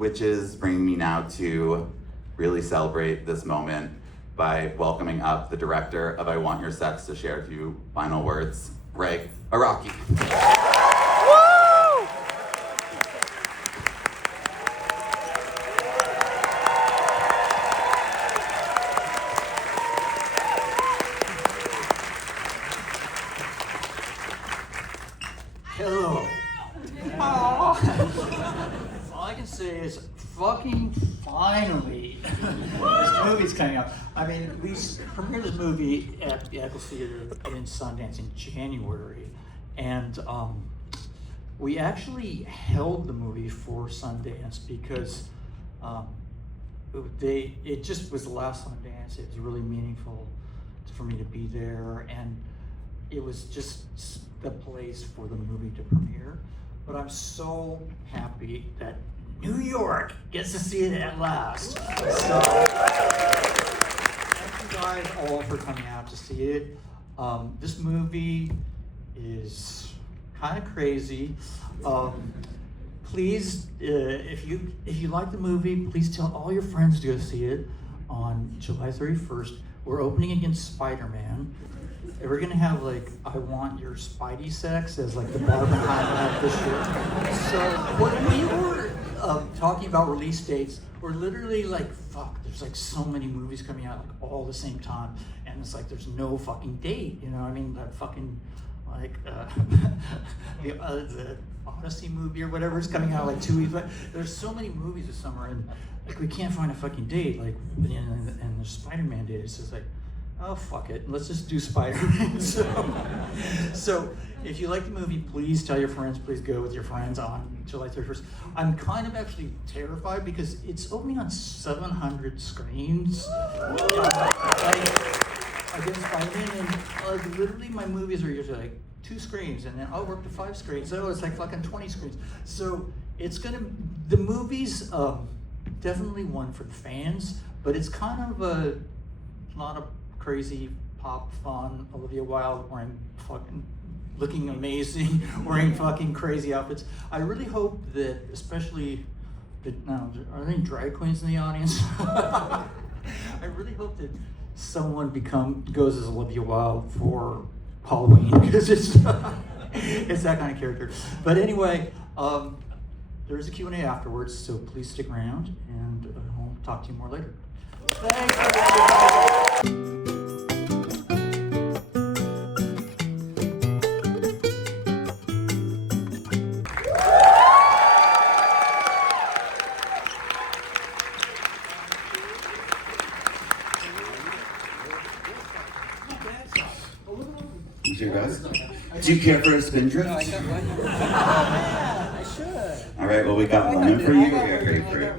which is bringing me now to really celebrate this moment by welcoming up the director of I Want Your Sex to share a few final words, Gregg, Araki. Hello. All I can say is fucking finally this movie's coming out. I mean, we premiered this movie at the Echo Theater in Sundance in January, and we actually held the movie for Sundance because it just was the last Sundance. It was really meaningful for me to be there, and it was just the place for the movie to premiere. But I'm so happy that New York gets to see it at last. So thank you guys all for coming out to see it. This movie is kind of crazy. Please, if you like the movie, please tell all your friends to go see it on July 31st. We're opening against Spider-Man. And we're gonna have like I Want Your Spidey Sex as like the Barbara highlight this year. So when we were talking about release dates, we're literally like, fuck, there's like so many movies coming out like all the same time, and it's like there's no fucking date, you know what I mean? That fucking like the Odyssey movie or whatever is coming out like 2 weeks. But there's so many movies this summer, and like we can't find a fucking date. Like and the Spider-Man date, it's just like, oh, fuck it, let's just do Spider-Man. So if you like the movie, please tell your friends, please go with your friends on July 31st. I'm kind of actually terrified because it's opening on 700 screens. Against Spider-Man, and like literally my movies are usually like 2 screens, and then I'll work to 5 screens, so it's like fucking 20 screens. So it's gonna, the movie's definitely one for the fans, but it's kind of a lot of crazy pop fun. Olivia Wilde wearing fucking, looking amazing, wearing fucking crazy outfits. I really hope that, especially, are there any drag queens in the audience? I really hope that someone goes as Olivia Wilde for Halloween, because it's that kind of character. But anyway, there's a Q&A afterwards, so please stick around, and I'll talk to you more later. Thanks, everybody. You guys? Do you care for a spindrift? I should. All right, well, we got lemon for you, we got grapefruit.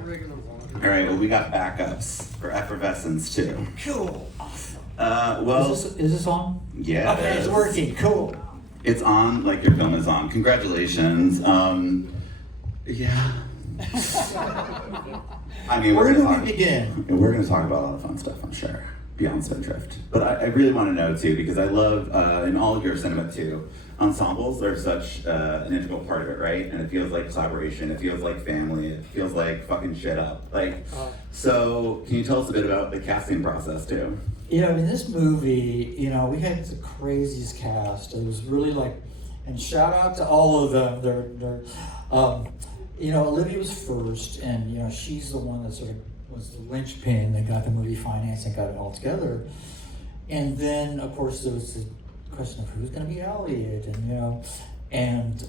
All right, well, we got backups for effervescence too. Cool. Awesome. Well, Is this on? Yeah. Okay, it's working. Cool. It's on, like your film is on. Congratulations. Yeah. I mean, Where do we begin? We're going to talk about a lot of fun stuff, I'm sure, beyond Spindrift. But I really want to know too, because I love, in all of your cinema too, ensembles are such an integral part of it, right? And it feels like collaboration, it feels like family, it feels like fucking shit up. Like, so can you tell us a bit about the casting process too? You know, in this movie, you know, we had the craziest cast. It was really like, and shout out to all of them. They're you know, Olivia was first, and you know, she's the one that sort of was the linchpin that got the movie financed and got it all together. And then, of course, there was the question of who's going to be Elliot, and you know, and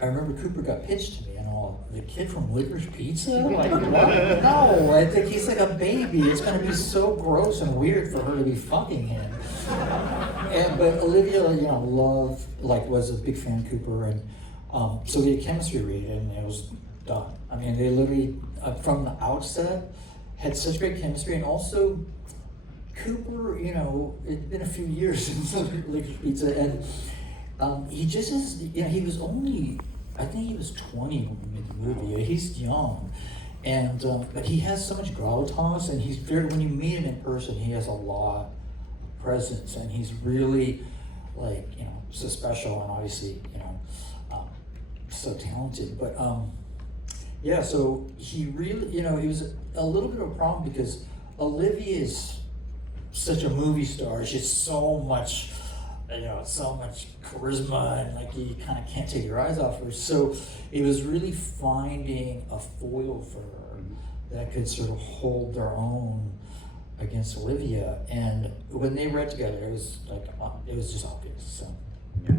I remember Cooper got pitched to me, and all the kid from Licorice Pizza. Like, what? No, I think he's like a baby. It's going to be so gross and weird for her to be fucking him. But Olivia, you know, was a big fan of Cooper, and so we had chemistry read, and it was done. I mean, they literally from the outset had such great chemistry, and also Cooper, you know, it'd been a few years since Licorice Pizza, and he just is, you know, he was only, I think he was 20 when we made the movie. He's young, and but he has so much gravitas, and he's very, when you meet him in person, he has a lot of presence, and he's really, like, you know, so special, and obviously, you know, so talented. But yeah, so he really, he was a little bit of a problem because Olivia is such a movie star. She's so much, so much charisma, and like you kind of can't take your eyes off her. So it was really finding a foil for her that could sort of hold their own against Olivia. And when they read together, it was like, it was just obvious. So.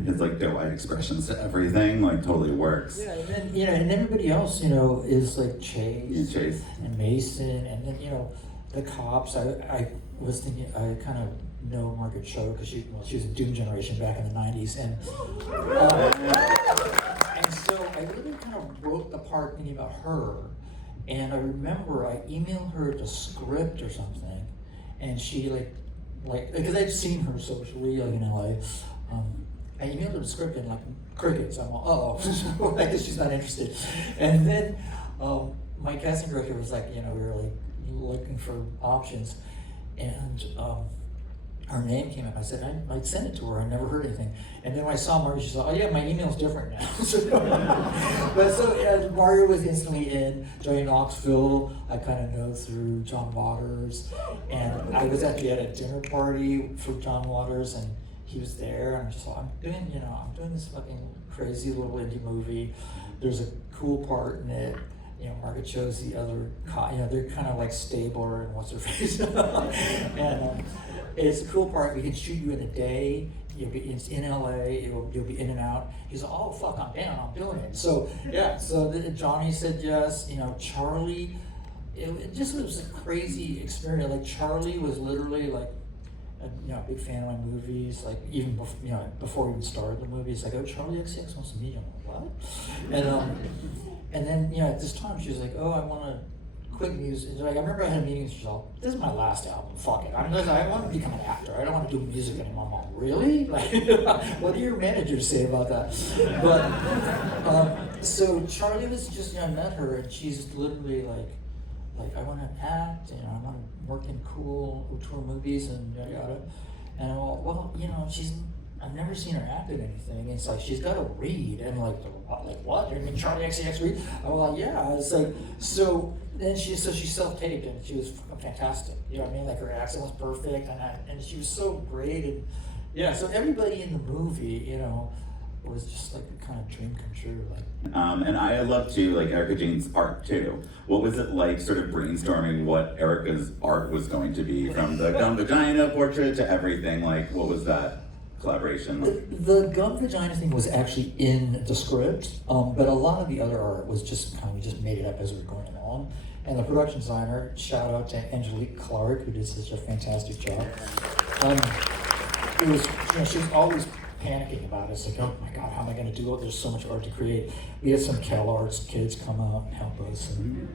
His like doe-eyed expressions to everything like totally works. Yeah, and then and everybody else, is like Chase, and Mason, and then the cops. I was thinking I kind of know Margaret Cho because she was a Doom Generation back in the '90s, and so I really kind of wrote the part thinking about her, and I remember I emailed her the script or something, and she like because I'd seen her socially like in LA. I emailed her the script and like crickets. I'm like, I guess she's not interested. And then my casting director was like, we were like looking for options, and her name came up. I said, I'd send it to her. I never heard anything. And then when I saw Mario, she said, oh yeah, my email's different now. But Mario was instantly in. Johnny Knoxville, I kind of know through John Waters, and I was actually at a dinner party for John Waters, and he was there, and I'm just like, I'm doing this fucking crazy little indie movie. There's a cool part in it. Margaret Cho's the other, they're kind of like Stabler and what's her face, and it's a cool part. We can shoot you in a day. It's in LA. You'll be in and out. He's like, oh fuck, I'm down. I'm doing it. So yeah. So Johnny said yes. Charlie. It just was a crazy experience. Like Charlie was literally like. A big fan of my movies, like even before we even started the movie, it's like, oh, Charlie XCX wants to meet you. I'm like, what? And then at this time she was like, oh, I want to quit music. Like I remember I had a meeting with her. This is my last album. Fuck it. I want to become an actor. I don't want to do music anymore. I'm like, really? Like, what do your managers say about that? But so Charlie was just I met her, and she's literally like I want to act, I want to work in cool tour movies and yada yada. And I'm like, well, I've never seen her act in anything. It's like she's got to read, and like what? I mean, Charlie XCX read? I'm like, yeah. It's like so. Then she's self-taped, and she was fucking fantastic. You know what I mean? Like her accent was perfect, and she was so great, and yeah. So everybody in the movie, was just like a kind of dream come true. And I love too, like Erica Jane's art too. What was it like sort of brainstorming what Erica's art was going to be, from the gum vagina portrait to everything? Like, what was that collaboration like? The gum vagina thing was actually in the script, but a lot of the other art was just we just made it up as we were going along. And the production designer, shout out to Angelique Clark, who did such a fantastic job. It was, she was always panicking about it. It's like, oh my God, how am I going to do it? There's so much art to create. We had some Cal Arts kids come out and help us. And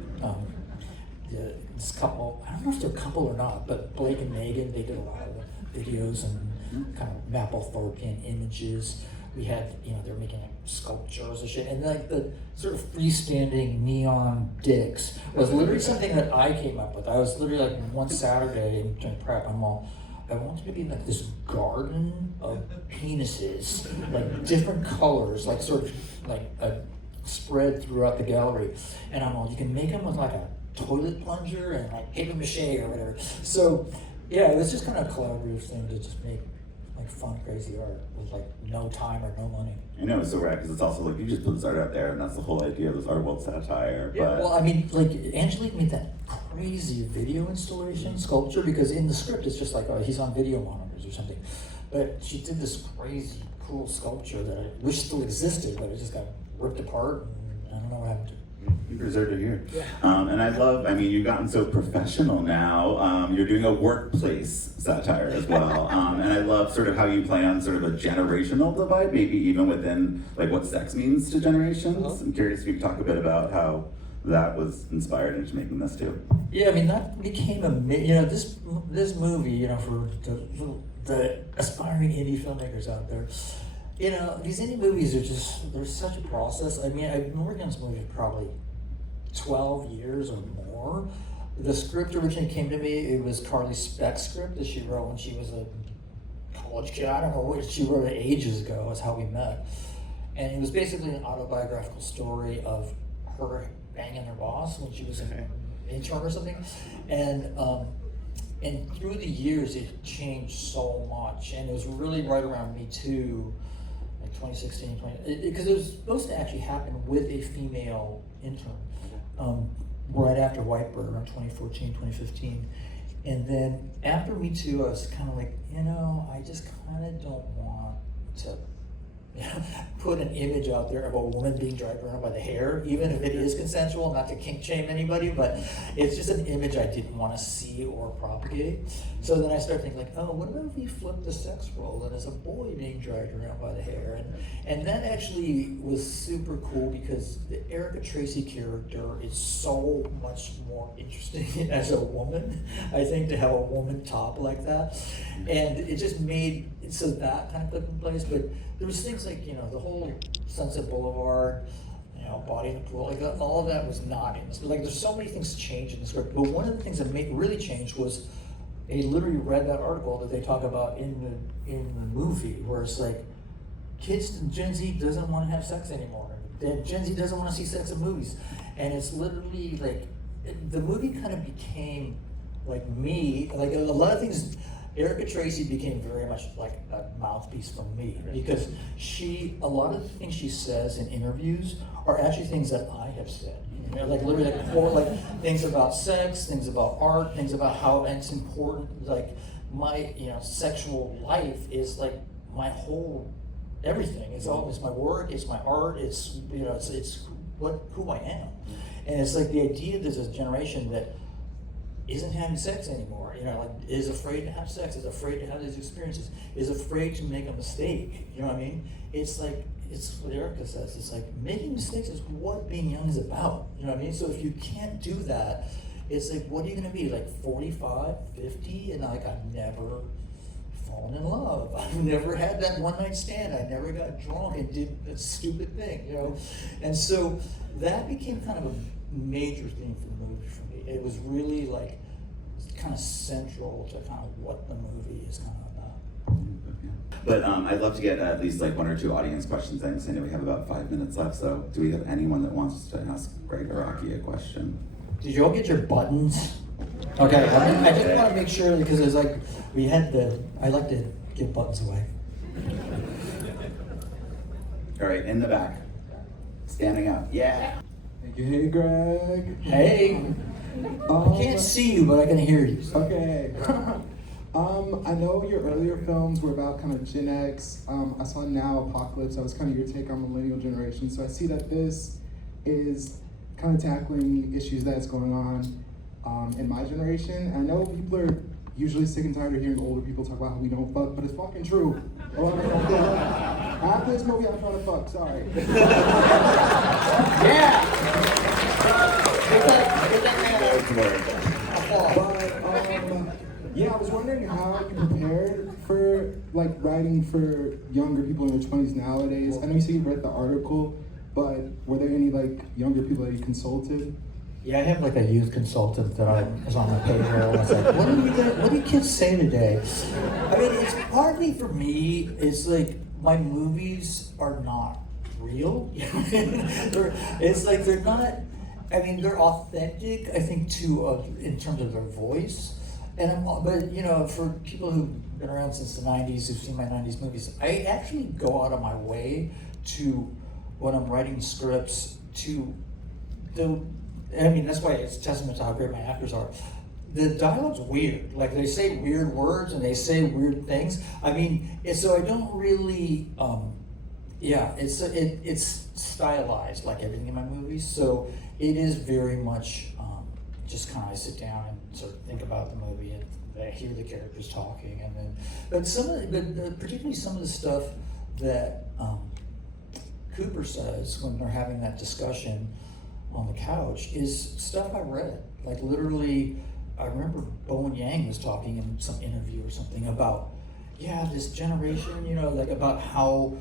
this couple, I don't know if they're a couple or not, but Blake and Megan, they did a lot of the videos and kind of Mapplethorpean images. We had, they were making like sculptures and shit. And like the sort of freestanding neon dicks was literally something that I came up with. I was literally like one Saturday during prep, I wanted to be like this garden of penises, like different colors, like sort of like spread throughout the gallery. And I'm like, you can make them with like a toilet plunger and like paper mache or whatever. So yeah, it was just kind of a collaborative thing to just make like fun, crazy art with like no time or no money. I know, it's so rad because it's also like you just put this art out there, and that's the whole idea of this art world satire. Yeah, well, I mean, like Angelique made that crazy video installation sculpture because in the script it's just like, oh, he's on video monitors or something. But she did this crazy cool sculpture that I wish still existed, but it just got ripped apart, and I don't know what happened to it. You preserved it here. Yeah. And I mean, you've gotten so professional now. You're doing a workplace satire as well. And I love sort of how you play on sort of a generational divide, maybe even within like what sex means to generations. Uh-huh. I'm curious if you could talk a bit about how that was inspired into making this too. Yeah, I mean, that became this movie, for the aspiring indie filmmakers out there. These indie movies they're such a process. I mean, I've been working on this movie for probably 12 years or more. The script originally came to me, it was Carly Speck's script that she wrote when she was a college kid. I don't know what she wrote it ages ago, is how we met. And it was basically an autobiographical story of her banging their boss when she was an intern or something, and through the years it changed so much, and it was really right around Me Too, like 2016, because it was supposed to actually happen with a female intern, right after Whitebird around 2014, 2015. And then after Me Too, I was kind of like, I just kind of don't want to put an image out there of a woman being dragged around by the hair, even if it is consensual, not to kink shame anybody, but it's just an image I didn't want to see or propagate. So then I started thinking like, what about if we flip the sex role and as a boy being dragged around by the hair? And that actually was super cool because the Araki Tracy character is so much more interesting as a woman, I think, to have a woman top like that. And it just made, so that kind of clicked in place, but there was things like, the whole Sunset Boulevard, Body in the Pool, like all of that was not in this. Like there's so many things changed in the script, but one of the things that really changed was I literally read that article that they talk about in the movie, where it's like, Gen Z doesn't want to have sex anymore. Gen Z doesn't want to see sex in movies. And it's literally like, the movie kind of became like me, like a lot of things. Araki Tracy became very much like a mouthpiece for me, because a lot of the things she says in interviews are actually things that I have said. Like literally like things about sex, things about art, things about how it's important. Like my sexual life is like my whole everything. It's my work, it's my art, it's who I am. And it's like the idea that there's a generation that isn't having sex anymore, is afraid to have sex, is afraid to have these experiences, is afraid to make a mistake, you know what I mean? It's like, it's what Erica says, it's like making mistakes is what being young is about, you know what I mean? So if you can't do that, it's like, what are you gonna be, like 45, 50, and like, I've never fallen in love, I've never had that one night stand, I never got drunk and did a stupid thing, And so that became kind of a major theme for the movie for me. It was really like kind of central to kind of what the movie is kind of about. But I'd love to get at least like one or two audience questions in, because I know we have about 5 minutes left. So do we have anyone that wants to ask Gregg or Araki a question? Did you all get your buttons? Okay, I just want to make sure, because it's like I like to give buttons away. All right, in the back, standing up. Yeah. Thank you. Hey, Gregg. Hey. I can't see you, but I can hear you. Okay. I know your earlier films were about kind of Gen X. I saw Now Apocalypse. That was kind of your take on millennial generation. So I see that this is kind of tackling issues that's going on in my generation. I know people are usually sick and tired of hearing older people talk about how we don't fuck, but it's fucking true. A lot of people don't. After this movie, I'm trying to fuck. Sorry. Yeah. Get that man But yeah, I was wondering how you prepared for like writing for younger people in their 20s nowadays. I know you said you read the article, but were there any like younger people that you consulted? Yeah, I have like a youth consultant that I was on the payroll. I was like, what do you kids say today? I mean, it's partly for me, it's like my movies are not real. It's like they're not, I mean, they're authentic, I think, in terms of their voice. But for people who've been around since the 90s, who've seen my 90s movies, I actually go out of my way to, when I'm writing scripts, that's why it's a testament to how great my actors are. The dialogue's weird. Like, they say weird words and they say weird things. I mean, so I don't really, it's stylized like everything in my movies. So it is very much just kind of I sit down and sort of think about the movie and I hear the characters talking, and then, particularly some of the stuff that Cooper says when they're having that discussion on the couch is stuff I read. Like literally, I remember Bowen Yang was talking in some interview or something about, this generation, like about how,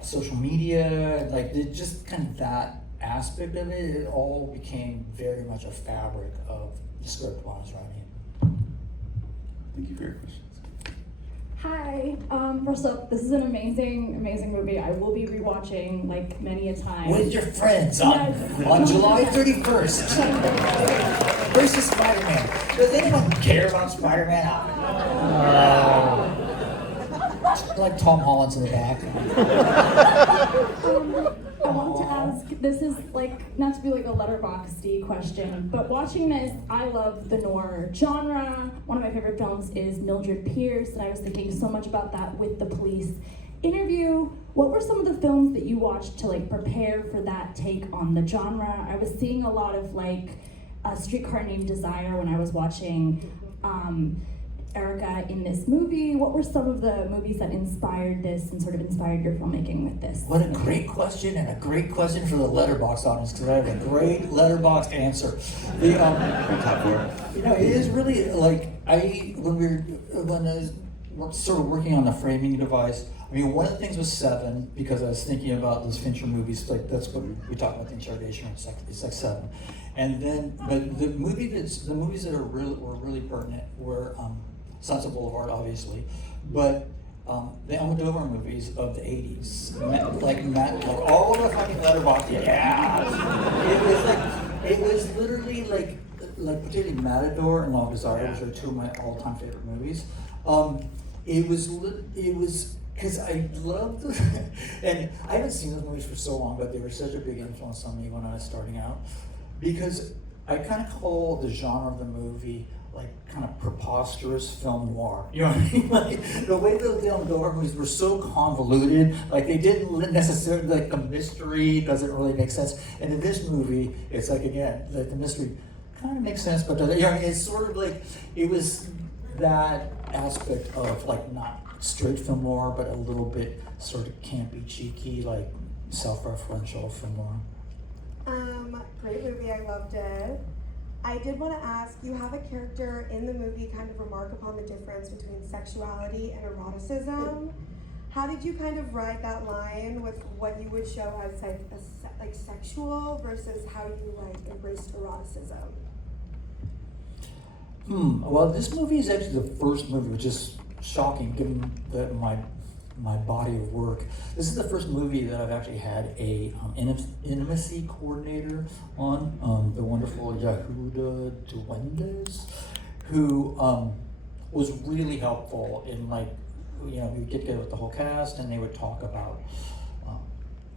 social media, like just kind of that aspect of it, it all became very much a fabric of the script while I was writing. Thank you for your questions. Hi. First up, this is an amazing, amazing movie. I will be rewatching like many a time. With your friends on, Yes. on July 31st. Versus Spider-Man. Does anyone care about Spider-Man? Like Tom Holland's in the back. I want to ask, this is like, not to be like a letterboxdy question, but watching this, I love the noir genre. One of my favorite films is Mildred Pierce, and I was thinking so much about that with the police interview. What were some of the films that you watched to like prepare for that take on the genre? I was seeing a lot of like A Streetcar Named Desire when I was watching Araki in this movie. What were some of the movies that inspired this and sort of inspired your filmmaking with this? What a great question, and a great question for the letterbox audience, because I have a great letterbox answer. The Top four. you know, it is really like when I was sort of working on the framing device. I mean, one of the things was Seven, because I was thinking about those Fincher movies. Like that's what we talk about, the interrogation. It's like Seven, and then but the movies that were really pertinent were Sunset Boulevard, obviously, but the Almodovar movies of the '80s, like all of the fucking letterbox. Yeah, it was literally like particularly Matador and Long Desire, which are two of my all-time favorite movies. It was because I loved, and I haven't seen those movies for so long, but they were such a big influence on me when I was starting out, because I kind of call the genre of the movie like kind of preposterous film noir. You know what I mean? Like the way the Almodovar movies were so convoluted, like they didn't necessarily, like the mystery doesn't really make sense. And in this movie, it's like again, like the mystery kind of makes sense, but it's sort of like it was that aspect of like not straight film noir, but a little bit sort of campy, cheeky, like self-referential film noir. Great movie, I loved it. I did want to ask, you have a character in the movie kind of remark upon the difference between sexuality and eroticism. How did you kind of ride that line with what you would show as like sexual versus how you like embraced eroticism? Well, this movie is actually the first movie, which is shocking given my body of work. This is the first movie that I've actually had a intimacy coordinator on, the wonderful Yehuda Duendes, who was really helpful in like, you know, we would get together with the whole cast and they would talk about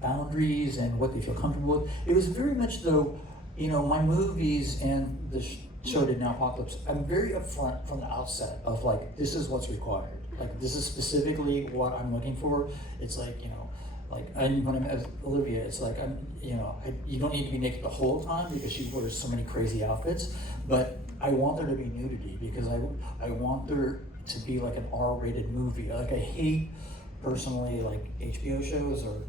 boundaries and what they feel comfortable with. It was very much though, you know, my movies and the show Did Now Apocalypse, I'm very upfront from the outset of like, this is what's required. Like this is specifically what I'm looking for. It's like, you know, like when I'm as Olivia, it's like you don't need to be naked the whole time because she wears so many crazy outfits. But I want there to be nudity because I want there to be like an R-rated movie. Like I hate personally like HBO shows or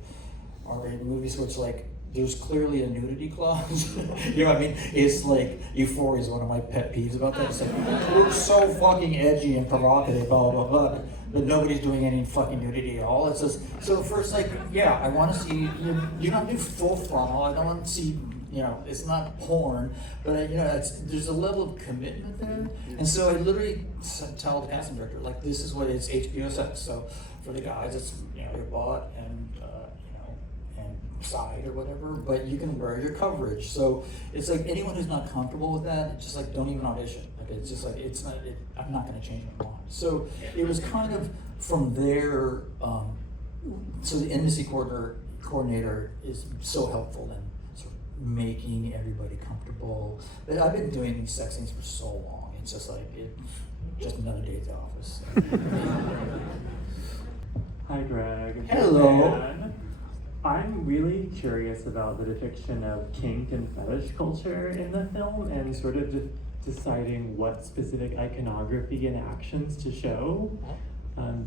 R-rated movies where it's like there's clearly a nudity clause. You know what I mean? It's like Euphoria is one of my pet peeves about that. It's like it looks so fucking edgy and provocative, blah blah blah, but nobody's doing any fucking nudity at all. It's just so first like yeah, I want to see you don't do full frontal. I don't want to see, you know, it's not porn, but you know, there's a level of commitment there. And so I literally tell the casting director like this is what it's HBO sex. So for the guys, it's your butt and side or whatever, but you can wear your coverage. So it's like anyone who's not comfortable with that, it's just like don't even audition. Like it's just like I'm not going to change my mind. So it was kind of from there. So the intimacy coordinator is so helpful in sort of making everybody comfortable. But I've been doing sex scenes for so long. It's just like just another day at the office. Hi, Gregg. Hello. And I'm really curious about the depiction of kink and fetish culture in the film and sort of deciding what specific iconography and actions to show,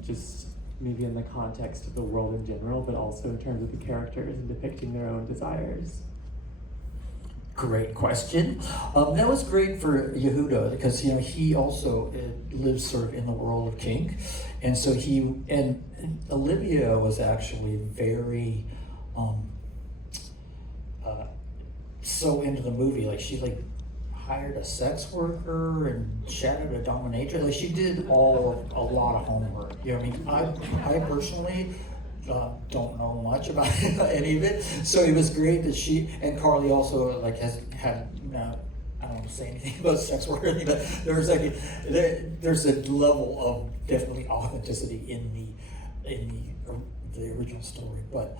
just maybe in the context of the world in general, but also in terms of the characters and depicting their own desires. Great question. That was great for Yehuda because he also lives sort of in the world of kink, and so Olivia was actually very so into the movie. Like she hired a sex worker and shadowed a dominatrix. Like she did a lot of homework. You know what I mean? I personally don't know much about any of it, so it was great that she and Carly also like has had. I don't want to say anything about sex work, but there's there's a level of definitely authenticity in the original story. But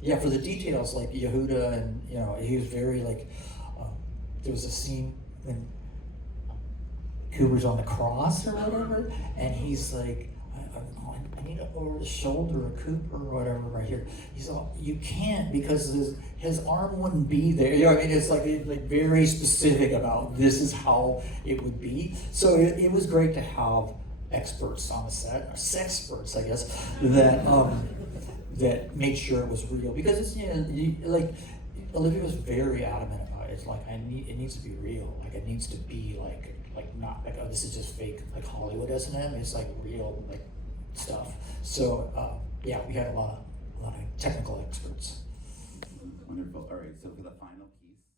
yeah, for the details like Yehuda, and he was very like. There was a scene when Cooper's on the cross or whatever, and he's like, I need an over the shoulder of Cooper or whatever right here. He's all, you can't because his arm wouldn't be there. You know what I mean? It's like very specific about this is how it would be. So it was great to have experts on the set, or sexperts, I guess, that made sure it was real, because it's like Olivia was very adamant about it. It's like it needs to be real. Like it needs to be like not like, oh, this is just fake like Hollywood S&M. It's like real like stuff. So yeah, we had a lot of technical experts. Wonderful. All right, so for the final.